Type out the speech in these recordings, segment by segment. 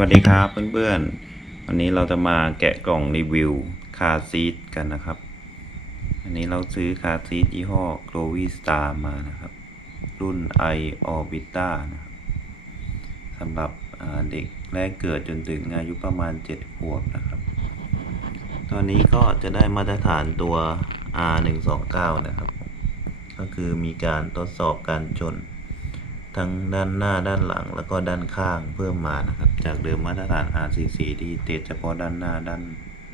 วัสดีครับเพื่อนๆ วันนี้เราจะมาแกะกล่องรีวิวคาร์ซีทกันนะครับ อันนี้เราซื้อคาร์ซีทยี่ห้อ g l o w y Star มานะครับ รุ่น i Orbita นะครับสำหรับเด็กแรกเกิดจนถึงอายุประมาณ 7 ขวบนะครับตัวนี้ก็จะได้มาตรฐานตัว R129 นะครับ ก็คือมีการทดสอบการชน ทั้งด้านหน้าด้านหลังแล้วก็ด้านข้างเพิ่มมานะครับ จากเดิมมาตรฐาน RCC ที่ติดเฉพาะด้านหน้าด้าน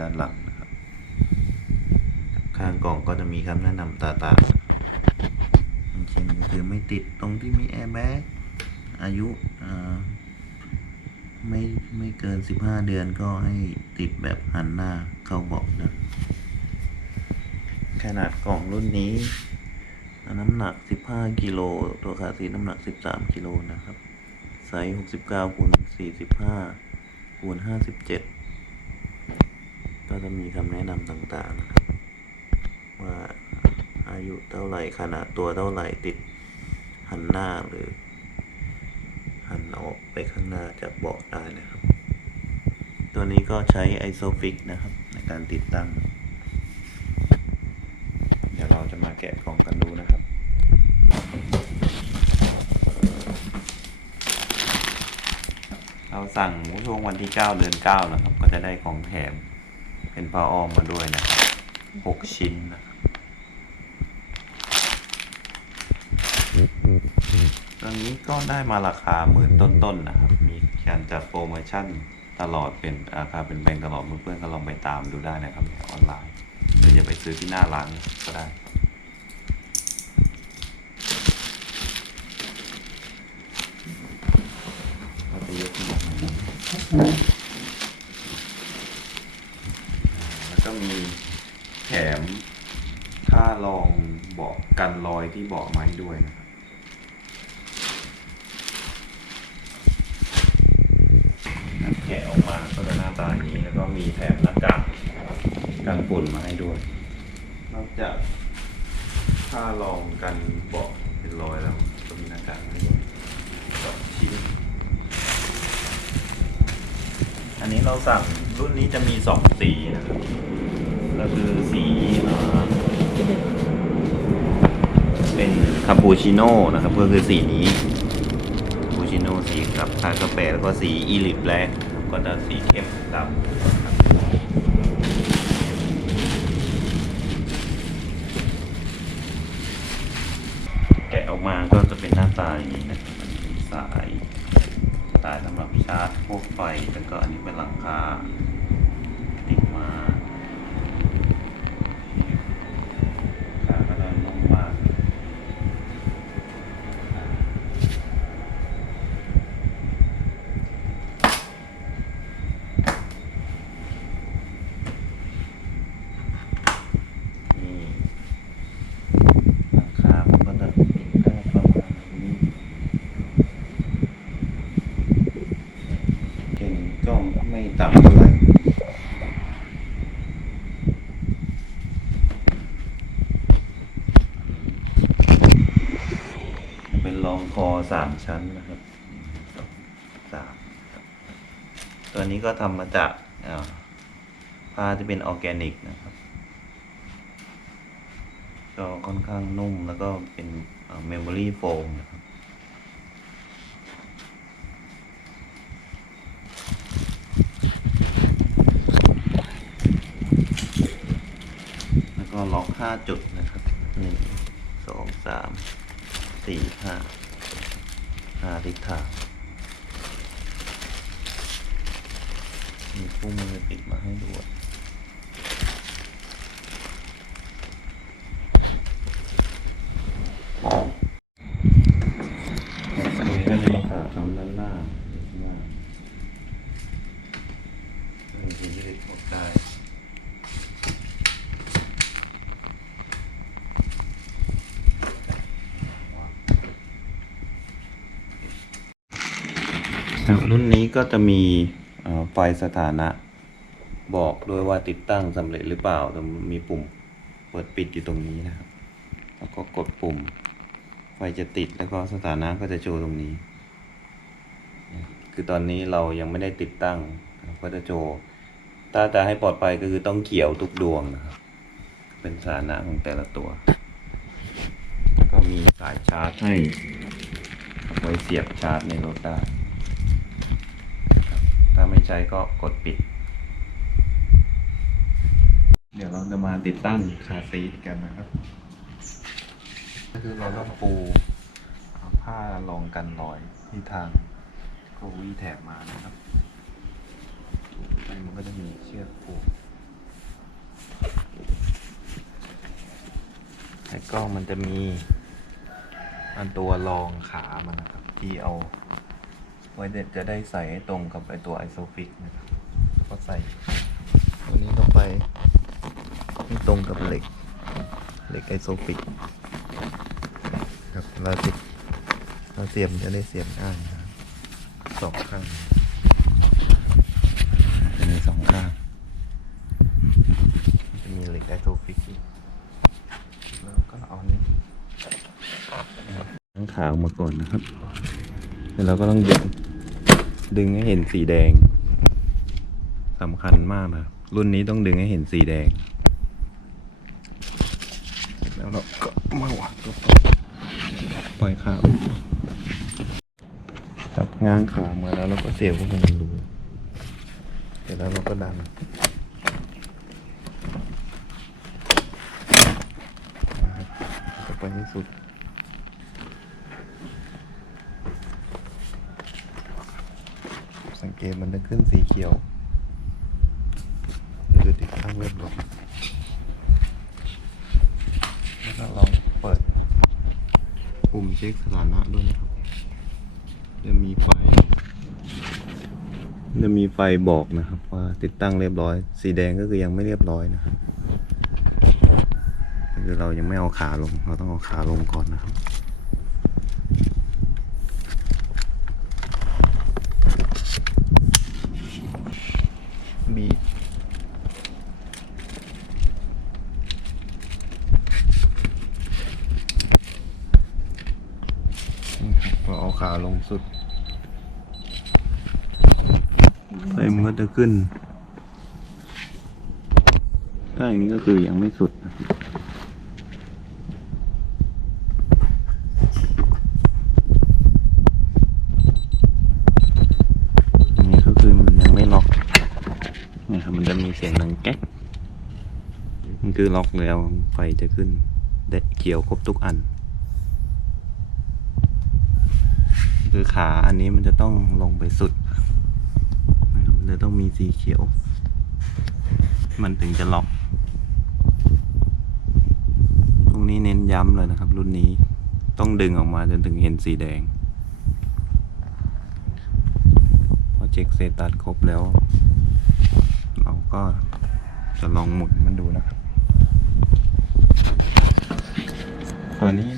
ด้านหลังนะครับ ข้างกล่องก็จะมีคำแนะนำต่างต่างเช่นก็คือไม่ติดตรงที่มีแอร์แบ็กอายุไม่ไม่เกิน 15 เดือนก็ให้ติดแบบหันหน้าเข้าเบาะนะขนาดกล่องรุ่นนี้ น้ำหนัก 15 กิโล ตัวคาซีน้ำหนัก 13 กิโลนะครับ ไซส์ 69คูณ45คูณ57 ก็จะมีคำแนะนำต่างๆนะครับ ว่าอายุเท่าไหร่ขนาดตัวเท่าไหร่ติดหันหน้าหรือ หันออกไปข้างหน้าจากเบาะได้นะครับ ตัวนี้ก็ใช้ไอโซฟิกนะครับ ในการติดตั้ง เดี๋ยวเราจะมาแกะกล่องกันดูนะครับ เราสั่งช่วงวันที่ 9 เดือน 9 นะครับ ก็จะได้ของแถมเป็นผ้าอ้อมมาด้วยนะครับ6ชิ้นนะครับตอนนี้ก็ได้มาราคาหมื่นต้นๆนนะครับ มีการจัดโปรโมชั่นตลอดเป็นราคาเป็นแบงตลอดเพื่อนๆก็ลองไปตามดูได้นะครับในออนไลน์หรือจะไปซื้อที่หน้าร้านก็ได้ เราจะยกขึ้นมา แล้วก็มีแถมค่ารองเบาะกันรอยที่เบาะไม้ด้วยนะครับ แกะออกมาก็จะหน้าตาอย่างนี้ แล้วก็มีแถมหน้ากากกันฝุ่นมาให้ด้วย นอกจากผ้ารองกันเบาะเป็นรอยแล้ว ก็มีหน้ากากให้ด้วยสองชิ้น อันนี้เราสั่งรุ่นนี้จะมีสองสีนะครับก็คือสีเป็นคาปูชิโน่นะครับ ก็คือสีนี้คาปูชิโน่สีกับคากาแฟแล้วก็สีอีลิปแล็กก็จะสีเข้มดำแกะออกมาก็จะเป็นหน้าตาอย่างนี้นะสายายสำหรับชาร์จพวกไฟแล้วก็อันนี้เป็นหลังคาติดมาขาก็จะนุ่มมากนี่หลังคามันก็จะติดได้ประมาณนี้ เก่งก็ไม่ ต่ำเท่าไหร่เป็นรองคอสามชั้นนะครับสามตัวนี้ก็ทำมาจากผ้าที่เป็นออร์แกนิกนะครับก็ค่อนข้างนุ่มแล้วก็เป็นเมมโมรี่โฟมนะครับ แล้วก็ล็อก ห้าจุดนะครับหนึ่งสองสามสี่ห้าห้าทิศทางมีคู่มือติดมาให้ด้วยอันนี้ก็จะมีขาทำด้านหน้าด้านหน้าอันนี้ยืดหมดได้ รุ่นนี้ก็จะมีเอ่อไฟสถานะ บอกด้วยว่าติดตั้งสำเร็จหรือเปล่าแต่มีปุ่มเปิดปิดอยู่ตรงนี้นะครับ แล้วก็กดปุ่ม ไฟจะติดแล้วก็สถานะก็จะโชว์ตรงนี้ คือคือตอนนี้เรายังไม่ได้ติดตั้งก็จะโจถ้าจะให้ปลอดภัยก็คือต้องเกี่ยวทุกดวงนะครับ เป็นสถานะของแต่ละตัวแล้วก็มีสายชาร์จให้ไว้เสียบชาร์จในรถได้ครับ ถ้าไม่ใช้ก็กดปิด เดี๋ยวเราจะมาติดตั้งคาซีทกันนะครับก็คือเราต้องปูผ้ารองกันรอยที่ทางโควีแถบมานะครับไปมันก็จะมีเชือกผูกในกล้องมันจะมีอันตัวรองขามันนะครับ ที่เอา ไว้เด็ดจะได้ใส่ให้ตรงกับไอตัวไอโซฟิกนะครับแล้วก็ใส่ตัวนี้ลงไปให้ตรงกับเหล็ก เหล็กไอโซฟิกครับเราติดเราเสียบจะได้เสียบง่ายนะครับสองข้างจะมีสองข้าง จะมีเหล็กไอโซฟิกแล้วก็เอานี้ทั้งขาออกมาก่อนนะครับ แล้วเราก็ต้องดึงดึงให้เห็นสีแดงสำคัญมากนะ รุ่นนี้ต้องดึงให้เห็นสีแดง แล้วเราก็มาวางตัวปล่อยขาจับง้างขามาแล้วเราก็เสียบเข้าไปในรูเสร็จแล้วเราก็ดันก็ไปให้สุด สังเกตมันจะขึ้นสีเขียวนี่คือติดตั้งเรียบร้อยแล้วก็ลองเปิด ปุ่มเช็คสถานะด้วยนะครับ จะมีไฟ จะมีไฟบอกนะครับ ว่าติดตั้งเรียบร้อย สีแดงก็คือยังไม่เรียบร้อยนะครับคือเรายังไม่เอาขาลง เราต้องเอาขาลงก่อนนะครับบนี่ครับพอเอาขา ลงสุดไฟมันก็จะขึ้น ถ้าอย่างนี้ก็คือยังไม่สุดนะครับอันนี้ก็คือมันยังไม่ล็อกนี่ครับมันจะมีเสียงดังแก๊ก มันคือล็อกแล้วไฟจะขึ้นเด็ดเขียวครบทุกอัน คือขาอันนี้มันจะต้องลงไปสุด มันจะต้องมีสีเขียว มันถึงจะล็อก ตรงนี้เน้นย้ำเลยนะครับ รุ่นนี้ต้องดึงออกมาจนถึงเห็นสีแดง พอเช็คเซตัสครบแล้ว เราก็จะลองหมุนมันดูนะครับตอนนี้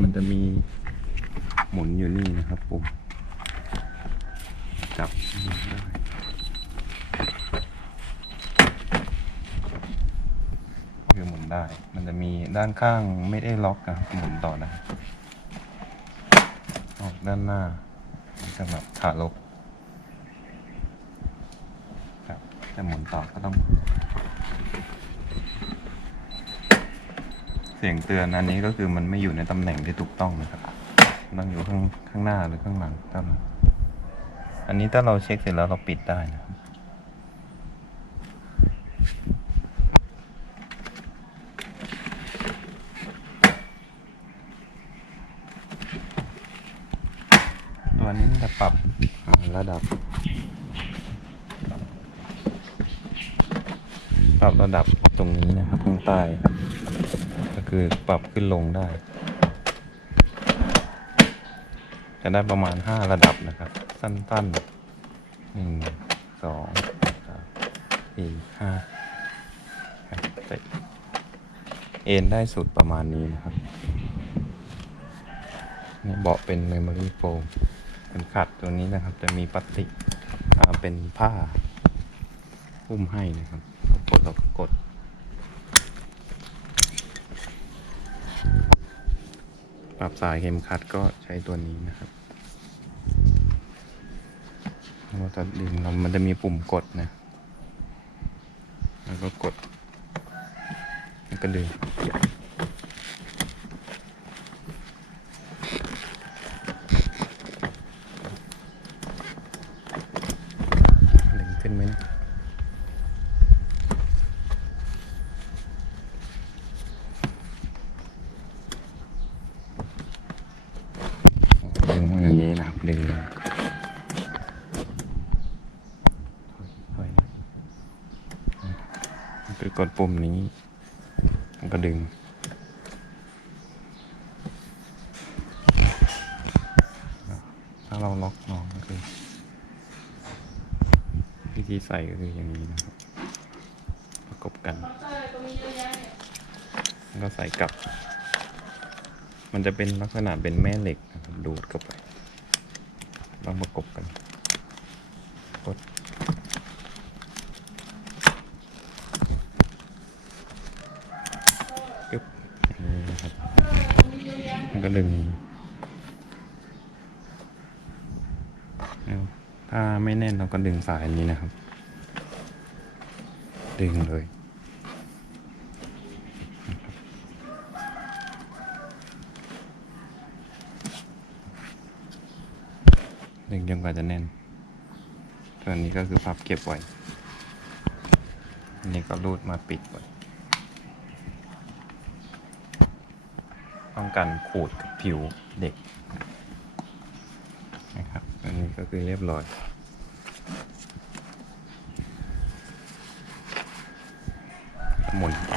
มันจะมีหมุนอยู่นี่นะครับปุ่มจับได้คือห ได้มันจะมีด้านข้างไม่ได้ล็อกนะครับหมุนต่อนะออกด้านหน้าสำหรับขาลบครับจะหมุนต่อก็ต้อง เสียงเตือนอันนี้ก็คือมันไม่อยู่ในตำแหน่งที่ถูกต้องนะครับต้องอยู่ข้างข้างหน้าหรือข้างหลังเท่านั้นอันนี้ถ้าเราเช็คเสร็จแล้วเราปิดได้นะครับตั วนี้จะปรับระดับ ปรับระดับตรงนี้นะครับข้างใต้ก็คือปรับขึ้นลงได้ จะได้ประมาณห้าระดับนะครับ สั้นๆหนึ่งสองสามสี่ห้าเอ็นได้สุดประมาณนี้นะครับนี่เบาะเป็น Memory Foam เป็น ขัดตัวนี้นะครับ จะมีพลาสติกเป็นผ้าหุ้มให้นะครับกดเราก็กด ปรับสายเข็มขัดก็ใช้ตัวนี้นะครับเราจะดึงเรามันจะมีปุ่มกดนะ แล้วก็กด แล้วก็ดึง ขึ้นไหมนะดึงอย่างนี้นะครับดึงถอยๆนะคือกดปุ่มนี้แล้วก็ดึงถ้าเราล็อกน้องก็คือ วิธีใส่ก็คืออย่างนี้นะครับ ประกบกัน แล้วก็ใส่กลับ มันจะเป็นลักษณะเป็นแม่เหล็กนะครับดูดเข้าไปต้องประกบกันกดกึบอย่างนี้นะครับ มันก็ดึงเอา ถ้าไม่แน่นเราก็ดึงสายนี้นะครับ ดึงเลยดึงจนกว่าจะแน่นส่วนนี้ก็คือพับเก็บไว้ อันนี้ก็รูดมาปิดไว้ป้องกันขูดกับผิวเด็ก ก็คือเรียบร้อย หมุนไป